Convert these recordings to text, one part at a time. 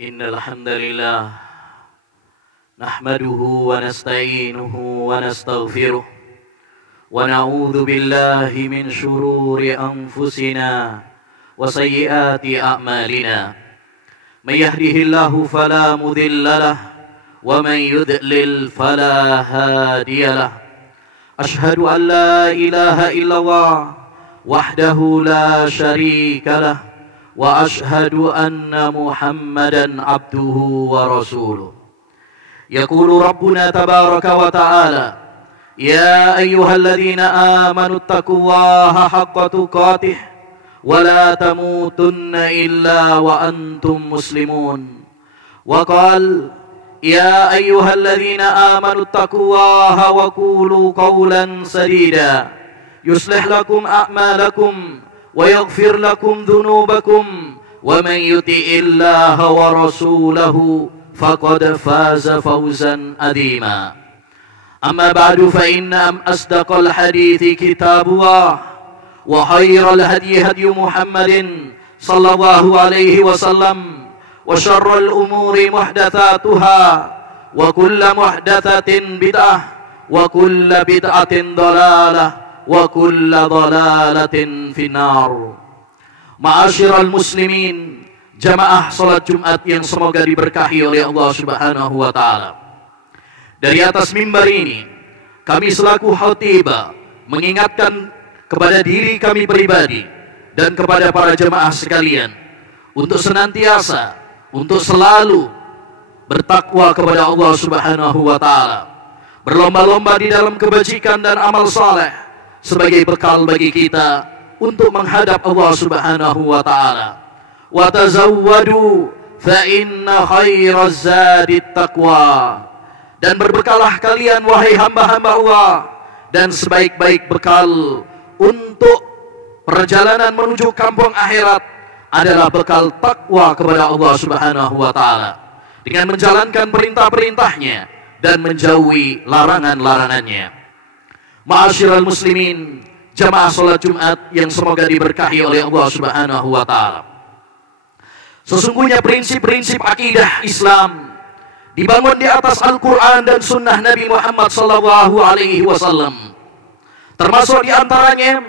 Innal hamdalillah nahmaduhu wa nasta'inuhu wa nastaghfiruh wa na'udzu billahi min shururi anfusina wa sayyiati a'malina. May yahdihillahu fala mudilla lahu wa man yudlil fala hadiya lahu. Ashhadu an la ilaha illallah wahdahu la syarika lahu wa ashhadu anna Muhammadan abduhu wa rasuluh. Yaqulu Rabbuna tabaraka wa ta'ala, ya ayyuhalladzina amanu taqullaha haqqa tuqatih wa la tamutunna illa wa antum muslimun. Wa qala, ya ayyuhalladzina amanu taqullaha wa qulu qawlan sadida yuslih lakum a'malakum wa yaghfir lakum dhunubakum wa man yuti'illaha wa rasulahu faqad faza fawzan adima. Amma ba'du, fa inna asdaqal hadithi kitabullah wa khairal hadyi hadyu Muhammadin sallallahu alaihi wasallam wa syarrul umuri muhdatsatuha wa kullu muhdatsatin bid'ah wa kullu bid'atin dhalalah wa kulla dhalalatin finnar. Ma'asyiral muslimin, jamaah salat Jumat yang semoga diberkahi oleh Allah Subhanahu wa taala. Dari atas mimbar ini, kami selaku khatibah mengingatkan kepada diri kami pribadi dan kepada para jamaah sekalian untuk senantiasa, untuk selalu bertakwa kepada Allah Subhanahu wa taala, berlomba-lomba di dalam kebajikan dan amal saleh sebagai bekal bagi kita untuk menghadap Allah Subhanahu wa taala. Wa tazawwadu fa inna khairaz zadit taqwa. Dan berbekalah kalian wahai hamba-hamba Allah, dan sebaik-baik bekal untuk perjalanan menuju kampung akhirat adalah bekal takwa kepada Allah Subhanahu wa taala dengan menjalankan perintah-perintahnya dan menjauhi larangan-larangannya. Ma'asyiral muslimin, jamaah salat Jumat yang semoga diberkahi oleh Allah Subhanahu wa taala. Sesungguhnya prinsip-prinsip akidah Islam dibangun di atas Al-Qur'an dan sunnah Nabi Muhammad sallallahu alaihi wasallam. Termasuk di antaranya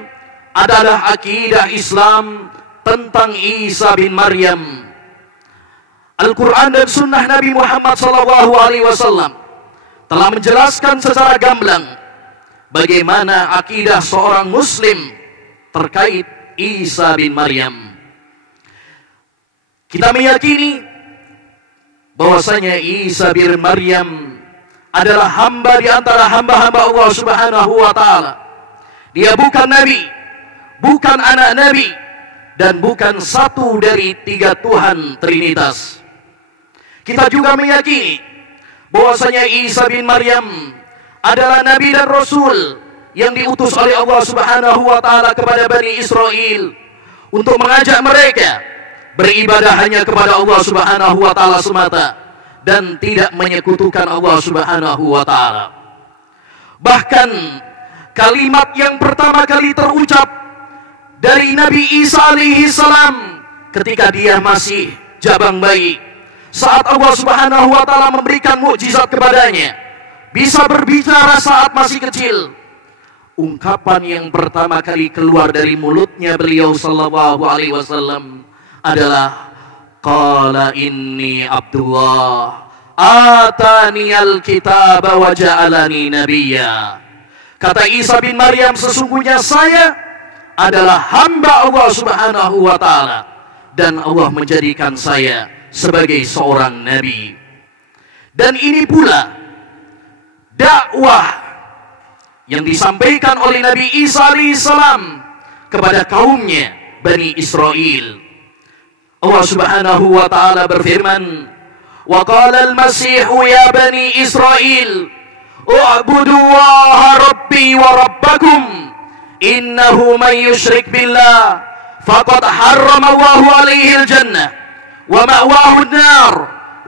adalah akidah Islam tentang Isa bin Maryam. Al-Qur'an dan sunnah Nabi Muhammad sallallahu alaihi wasallam telah menjelaskan secara gamblang bagaimana akidah seorang muslim terkait Isa bin Maryam. Kita meyakini bahwasanya Isa bin Maryam adalah hamba di antara hamba-hamba Allah Subhanahu wa taala. Dia bukan nabi, bukan anak nabi, dan bukan satu dari tiga Tuhan Trinitas. Kita juga meyakini bahwasanya Isa bin Maryam adalah nabi dan rasul yang diutus oleh Allah Subhanahu wa taala kepada Bani Israel untuk mengajak mereka beribadah hanya kepada Allah Subhanahu wa taala semata dan tidak menyekutukan Allah Subhanahu wa taala. Bahkan kalimat yang pertama kali terucap dari Nabi Isa alaihi salam ketika dia masih jabang bayi, saat Allah Subhanahu wa taala memberikan mukjizat kepadanya, bisa berbicara saat masih kecil. Ungkapan yang pertama kali keluar dari mulutnya beliau sallallahu alaihi wasallam adalah qala inni Abdullah ataniyal kitaba wa ja'alani nabiyya. Kata Isa bin Maryam, sesungguhnya saya adalah hamba Allah Subhanahu wa taala dan Allah menjadikan saya sebagai seorang nabi. Dan ini pula dakwah yang disampaikan oleh Nabi Isa alaihissalam kepada kaumnya Bani Israel. Allah Subhanahu wa taala berfirman, wa qala al-masih ya bani Israel u'budu Allaha rabbi wa rabbakum innahu man yusyrik billah faqad harrama Allahu alaihi al-jannah wa ma'wahu an-nar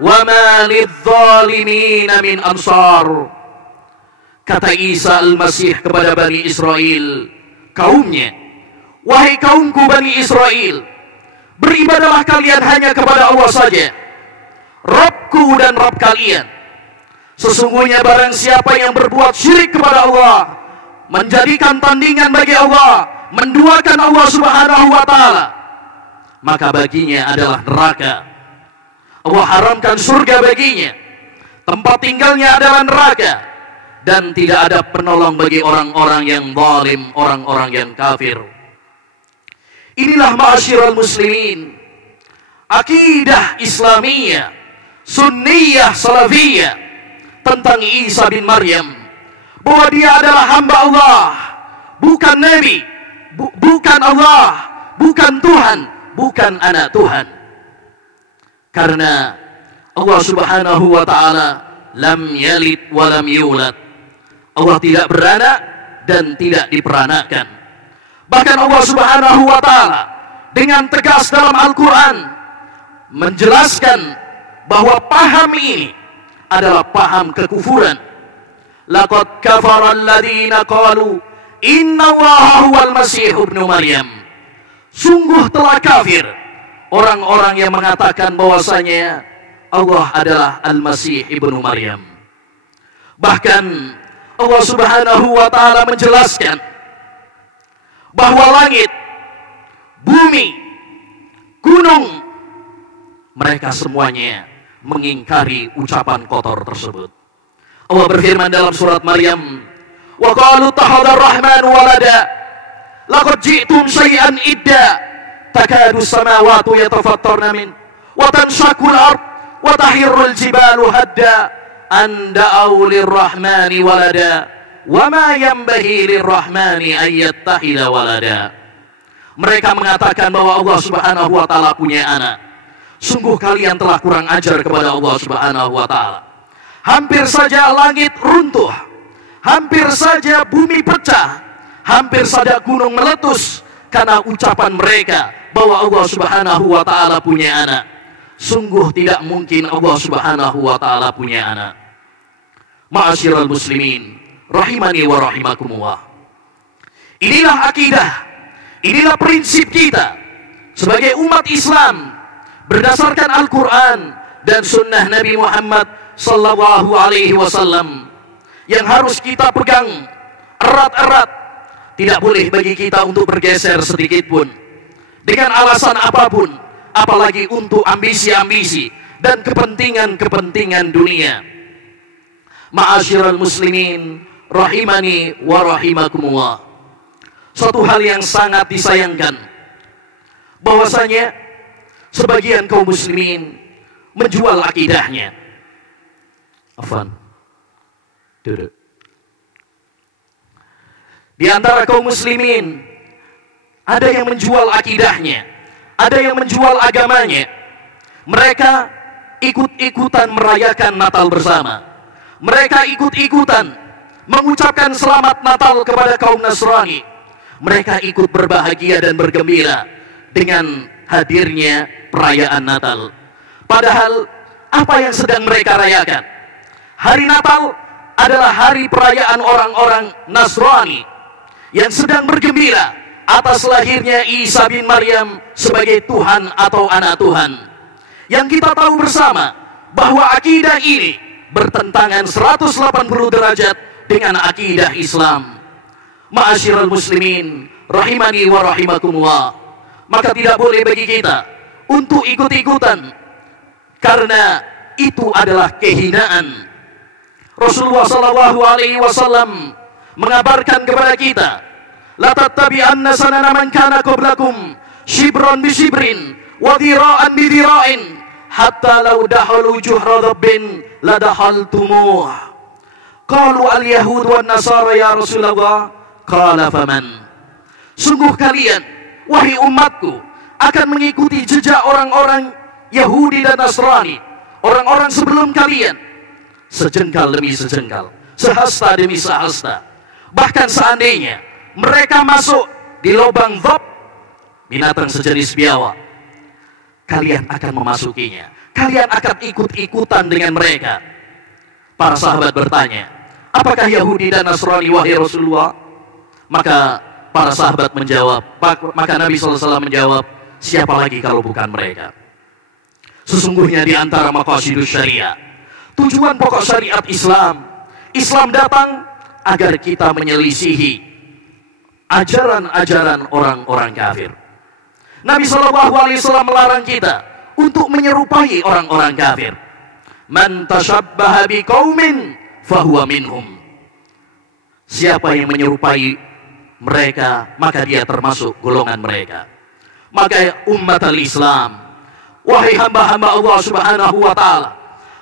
wa ma lidh-dhalimin min ansar. Kata Isa al-Masih kepada Bani Israel, kaumnya, wahai kaumku Bani Israel, beribadahlah kalian hanya kepada Allah saja. Rabbku dan Rabb kalian. Sesungguhnya barang siapa yang berbuat syirik kepada Allah, menjadikan tandingan bagi Allah, menduakan Allah Subhanahu wa ta'ala, maka baginya adalah neraka. Allah haramkan surga baginya, tempat tinggalnya adalah neraka, dan tidak ada penolong bagi orang-orang yang zalim, orang-orang yang kafir. Inilah ma'asyiral muslimin, akidah Islamiyah, Sunniyah, Salafiyah tentang Isa bin Maryam, bahwa dia adalah hamba Allah, bukan Nabi, bukan Allah, bukan Tuhan, bukan anak Tuhan. Karena Allah Subhanahu wa ta'ala lam yalid wa lam yulad. Allah tidak beranak dan tidak diperanakkan. Bahkan Allah Subhanahu wa ta'ala dengan tegas dalam Al-Quran menjelaskan bahwa paham ini adalah paham kekufuran. Laqad kafara alladhina qalu inna Allaha huwal Masih ibnu Maryam. Sungguh telah kafir orang-orang yang mengatakan bahwasanya Allah adalah Al-Masih ibnu Maryam. Bahkan Allah Subhanahu wa ta'ala menjelaskan bahwa langit, bumi, gunung, mereka semuanya mengingkari ucapan kotor tersebut. Allah berfirman dalam surat Maryam, wa qalu tahadar rahmanu walada laqad ji'tum syai'an idda takadu samawati yatafattarna min wa tanshaqul ard wa tahirrul jibalu hadda an da'u lirrahmani walada wa ma yanbaghi lirrahmani an yattakhidha walada. Mereka mengatakan bahwa Allah Subhanahu wa ta'ala punya anak. Sungguh kalian telah kurang ajar kepada Allah Subhanahu wa ta'ala. Hampir saja langit runtuh, hampir saja bumi pecah, hampir saja gunung meletus karena ucapan mereka bahwa Allah Subhanahu wa ta'ala punya anak. Sungguh tidak mungkin Allah Subhanahu wa ta'ala punya anak. Ma'asyiral muslimin, rahimani wa rahimakumullah. Inilah akidah, inilah prinsip kita sebagai umat Islam berdasarkan Al-Quran dan sunnah Nabi Muhammad sallallahu alaihi wasallam yang harus kita pegang erat-erat. Tidak boleh bagi kita untuk bergeser sedikit pun dengan alasan apapun, apalagi untuk ambisi-ambisi dan kepentingan-kepentingan dunia. Ma'asyiral muslimin, rahimani wa rahimakumullah. Suatu hal yang sangat disayangkan bahwasanya sebagian kaum muslimin menjual akidahnya. Afwan. Duduk. Di antara kaum muslimin ada yang menjual akidahnya, ada yang menjual agamanya. Mereka ikut-ikutan merayakan Natal bersama. Mereka ikut-ikutan mengucapkan selamat Natal kepada kaum Nasrani. Mereka ikut berbahagia dan bergembira dengan hadirnya perayaan Natal. Padahal apa yang sedang mereka rayakan? Hari Natal adalah hari perayaan orang-orang Nasrani yang sedang bergembira atas lahirnya Isa bin Maryam sebagai Tuhan atau anak Tuhan. Yang kita tahu bersama bahwa akidah ini bertentangan 180 derajat dengan akidah Islam. Ma'asyiral muslimin, rahimani wa rahimakumullah. Maka tidak boleh bagi kita untuk ikut-ikutan, karena itu adalah kehinaan. Rasulullah sallallahu alaihi wasallam mengabarkan kepada kita, la tattabi'anna sanana man kana qablakum shibran bi shibrin wa dhira'an bi dhira'in hatta law dakhalu juhra dabbin la dakhaltumuh. Qalu al-yahud wan nasara ya Rasulullah, qala faman. Sungguh kalian, wahai umatku, akan mengikuti jejak orang-orang Yahudi dan Nasrani, orang-orang sebelum kalian, sejengkal demi sejengkal, sehasta demi sehasta. Bahkan seandainya mereka masuk di lubang dhab, binatang sejenis biawak, kalian akan memasukinya, kalian akan ikut-ikutan dengan mereka. Para sahabat bertanya, apakah Yahudi dan Nasrani wahai Rasulullah? Maka para sahabat menjawab, maka Nabi SAW menjawab, siapa lagi kalau bukan mereka? Sesungguhnya di antara maqasidus syariah, tujuan pokok syariat Islam, Islam datang agar kita menyelisihi ajaran-ajaran orang-orang kafir. Nabi SAW melarang kita untuk menyerupai orang-orang kafir. Man tashabbaha biqaumin fahuwa minhum. Siapa yang menyerupai mereka, maka dia termasuk golongan mereka. Maka umat al-Islam, wahai hamba-hamba Allah Subhanahu wa ta'ala,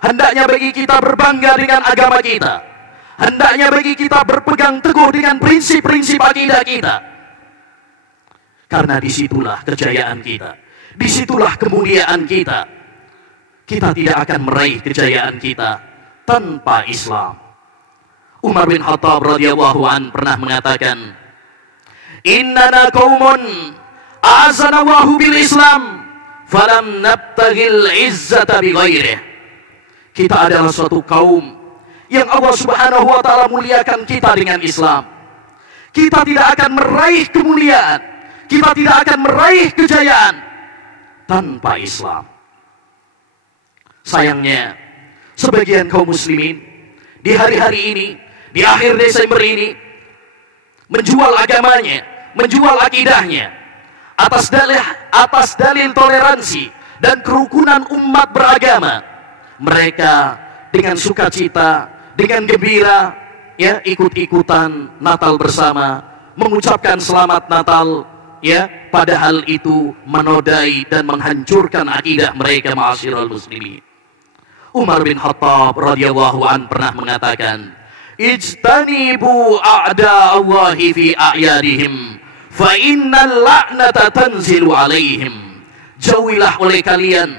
hendaknya bagi kita berbangga dengan agama kita. Hendaknya bagi kita berpegang teguh dengan prinsip-prinsip akidah kita. Karena disitulah kejayaan kita, disitulah kemuliaan kita. Kita tidak akan meraih kejayaan kita tanpa Islam. Umar bin Khattab radhiyallahu an pernah mengatakan, "Innana qaumun a'azzana Allahu bil Islam, falam nabtaghil izzata bi ghairihi." Kita adalah suatu kaum yang Allah Subhanahu wa taala muliakan kita dengan Islam. Kita tidak akan meraih kemuliaan, kita tidak akan meraih kejayaan tanpa Islam. Sayangnya, sebagian kaum muslimin di hari-hari ini, di akhir Desember ini, menjual agamanya, menjual akidahnya atas dalil toleransi dan kerukunan umat beragama. Mereka dengan sukacita, dengan gembira, ya, ikut-ikutan Natal bersama, mengucapkan selamat Natal, ya, padahal itu menodai dan menghancurkan akidah mereka, ma'asyiral muslimin. Umar bin Khattab radhiyallahu an pernah mengatakan, "Ijtanibu a'da Allahi fi a'yadihim, fa innal la'nata tanzilu alaihim." Jauhilah oleh kalian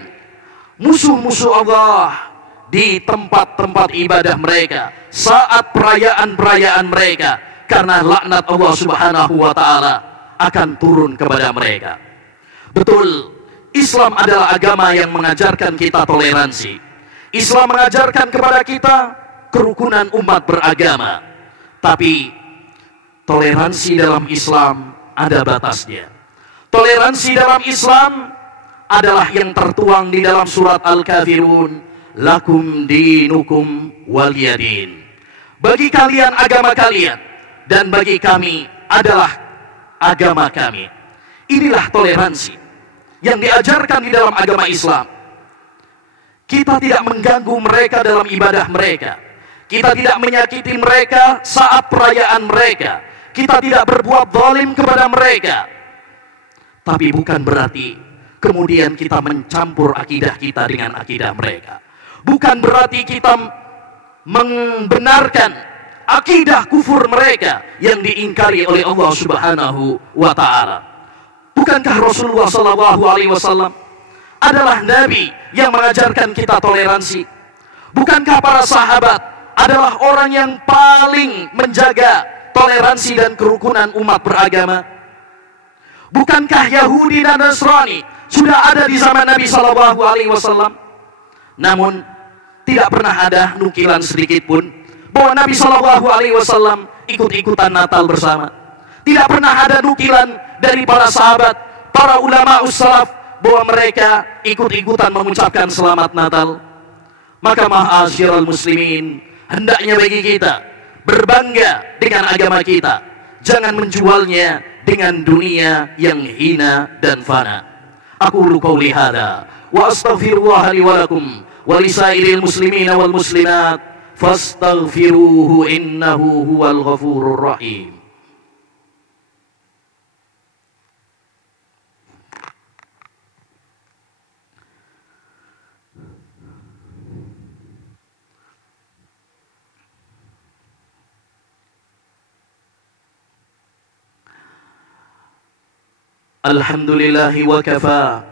musuh-musuh Allah di tempat-tempat ibadah mereka, saat perayaan-perayaan mereka, karena laknat Allah Subhanahu wa taala akan turun kepada mereka. Betul, Islam adalah agama yang mengajarkan kita toleransi. Islam mengajarkan kepada kita kerukunan umat beragama. Tapi toleransi dalam Islam ada batasnya. Toleransi dalam Islam adalah yang tertuang di dalam surat Al-Kafirun, lakum dinukum waliyadin. Bagi kalian agama kalian, dan bagi kami adalah agama kami. Inilah toleransi yang diajarkan di dalam agama Islam. Kita tidak mengganggu mereka dalam ibadah mereka. Kita tidak menyakiti mereka saat perayaan mereka. Kita tidak berbuat zalim kepada mereka. Tapi bukan berarti kemudian kita mencampur akidah kita dengan akidah mereka. Bukan berarti kita membenarkan akidah kufur mereka yang diingkari oleh Allah Subhanahu wa taala. Bukankah Rasulullah sallallahu alaihi wasallam adalah nabi yang mengajarkan kita toleransi? Bukankah para sahabat adalah orang yang paling menjaga toleransi dan kerukunan umat beragama? Bukankah Yahudi dan Nasrani sudah ada di zaman Nabi sallallahu alaihi wasallam? Namun tidak pernah ada nukilan sedikit pun bahwa Nabi sallallahu alaihi wasallam ikut-ikutan Natal bersama. Tidak pernah ada nukilan dari para sahabat, para ulama ussalaf, bahwa mereka ikut-ikutan mengucapkan selamat Natal. Maka ma'asyiral muslimin, hendaknya bagi kita berbangga dengan agama kita. Jangan menjualnya dengan dunia yang hina dan fana. Aqulu qouli hadza wa astaghfirullah li wa lakum wa lisairil muslimina wal muslimat fastaghfiruhu innahu huwal ghafurur rahim. Alhamdulillahi wa kafa,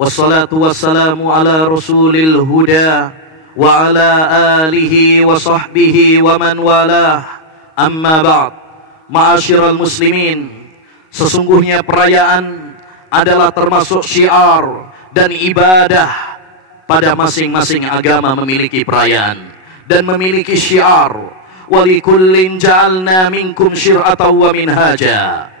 wassalatu wassalamu ala rasulil huda wa ala alihi wa sahbihi wa man walah, amma ba'd. Ma'asyiral muslimin, sesungguhnya perayaan adalah termasuk syiar dan ibadah. Pada masing-masing agama memiliki perayaan dan memiliki syiar. Walikullin ja'alna minkum syir'atan wa minhaja.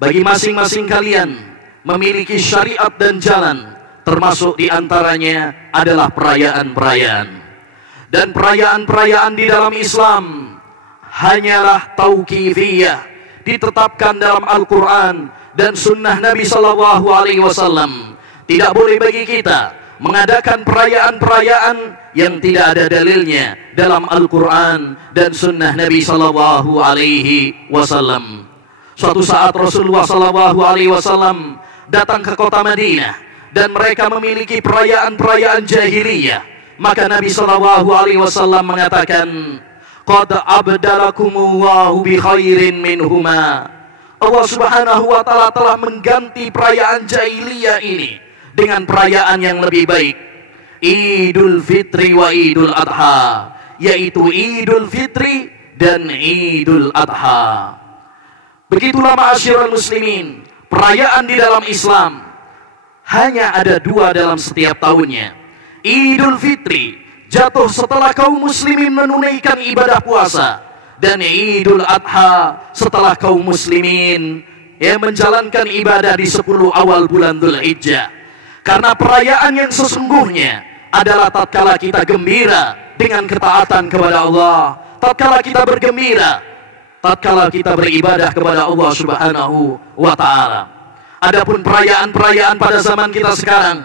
Bagi masing-masing kalian memiliki syariat dan jalan termasuk di antaranya adalah perayaan-perayaan. Dan perayaan-perayaan di dalam Islam hanyalah tauqifiyah, ditetapkan dalam Al-Quran dan sunnah Nabi Sallallahu Alaihi Wasallam. Tidak boleh bagi kita mengadakan perayaan-perayaan yang tidak ada dalilnya dalam Al-Quran dan sunnah Nabi Sallallahu Alaihi Wasallam. Suatu saat Rasulullah Sallallahu Alaihi Wasallam datang ke kota Madinah dan mereka memiliki perayaan-perayaan jahiliyah. Maka Nabi Sallallahu Alaihi Wasallam mengatakan, "Qad abdalakumullahu bi khairin minhuma." Allah Subhanahu wa taala telah mengganti perayaan jahiliyah ini dengan perayaan yang lebih baik, Idul Fitri wa Idul Adha, yaitu Idul Fitri dan Idul Adha. Begitulah ma'asyiral muslimin, perayaan di dalam Islam hanya ada dua dalam setiap tahunnya. Idul Fitri jatuh setelah kaum muslimin menunaikan ibadah puasa, dan Idul Adha setelah kaum muslimin yang menjalankan ibadah di 10 awal bulan Dzulhijjah. Karena perayaan yang sesungguhnya adalah tatkala kita gembira dengan ketaatan kepada Allah, tatkala kita bergembira, tatkala kita beribadah kepada Allah Subhanahu wa taala. Adapun perayaan-perayaan pada zaman kita sekarang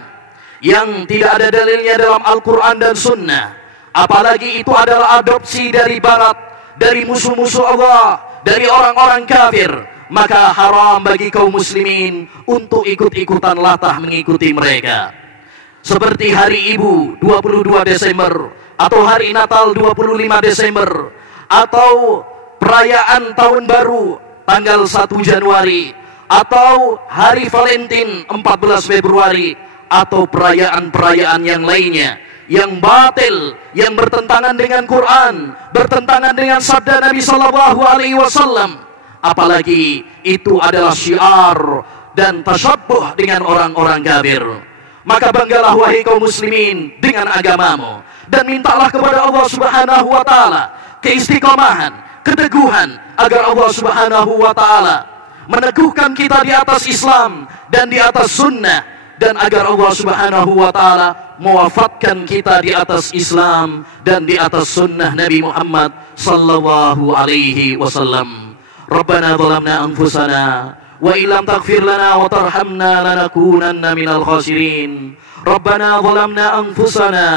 yang tidak ada dalilnya dalam Al-Quran dan Sunnah, apalagi itu adalah adopsi dari Barat, dari musuh-musuh Allah, dari orang-orang kafir, maka haram bagi kaum muslimin untuk ikut-ikutan latah mengikuti mereka. Seperti Hari Ibu 22 Desember, atau Hari Natal 25 Desember, atau perayaan Tahun Baru tanggal 1 Januari, atau Hari Valentine 14 Februari, atau perayaan-perayaan yang lainnya yang batil, yang bertentangan dengan Quran, bertentangan dengan sabda Nabi Sallallahu Alaihi Wasallam. Apalagi itu adalah syiar dan tasyabbuh dengan orang-orang kafir. Maka banggalah wahai kaum muslimin dengan agamamu, dan mintalah kepada Allah Subhanahu wa taala keistiqomahan, keteguhan, agar Allah Subhanahu wa taala meneguhkan kita di atas Islam dan di atas sunnah, dan agar Allah Subhanahu wa taala mewafatkan kita di atas Islam dan di atas sunnah Nabi Muhammad sallallahu alaihi wasallam. Rabbana zalamna anfusana wa illam taghfir lana wa tarhamna lanakunanna minal khasirin. Rabbana zalamna anfusana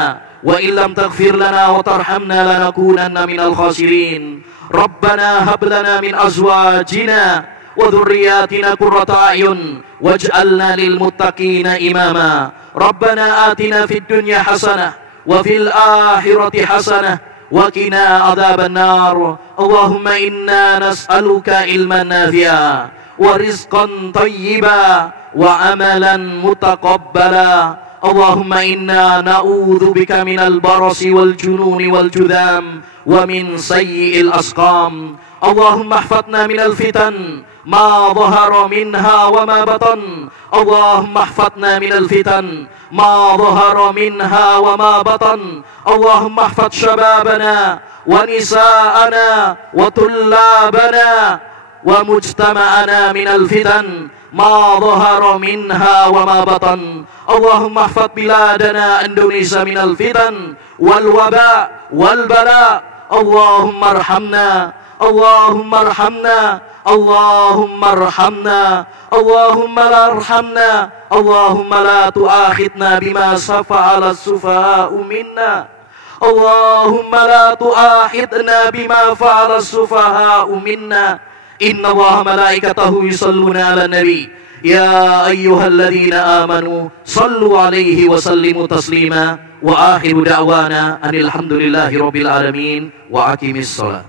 wa illam taghfir lana wa tarhamna lanakunanna minal khasirin. Rabbana hab lana min azwajina wa dhurriyyatina qurrata a'yun waj'alna lil muttaqina imama. Rabbana atina fid dunya hasanah wa fil akhirati hasanah wa qina adzaban nar. Allahumma inna nas'aluka ilman nafi'a wa rizqan thayyiba wa amalan mutaqabbala. Allahumma inna na'udzubika minal barasi wal jununi wal judam wa min sayyi'il asqam. Allahumma ihfadna minal fitan ma dhahara minha wa ma batan. Allahumma ihfadna minal fitan ma dhahara minha wa ma batan. Allahumma ihfad shababana wa nisa'ana wa tullabana wa mujtama'ana minal fitan ma dhahara minha wa ma batan. Allahumma ihfad biladana Indonesia minal fitan wal waba wal bala. Allahumma arhamna, Allahumma arhamna, Allahumma arhamna, Allahumma la arhamna, Allahumma la tu'akhidna bima safa'ala as-sufaha'u minna. Allahumma la tu'akhidna bima fa'ala as-sufaha'u minna. Inna Allaha malaikatahu yusalluna 'alan nabi. Ya ayyuhalladzina amanu sallu 'alaihi wa sallimu taslima. Wa akhiru da'wana anil hamdulillahi rabbil alamin wa aqimis shalah.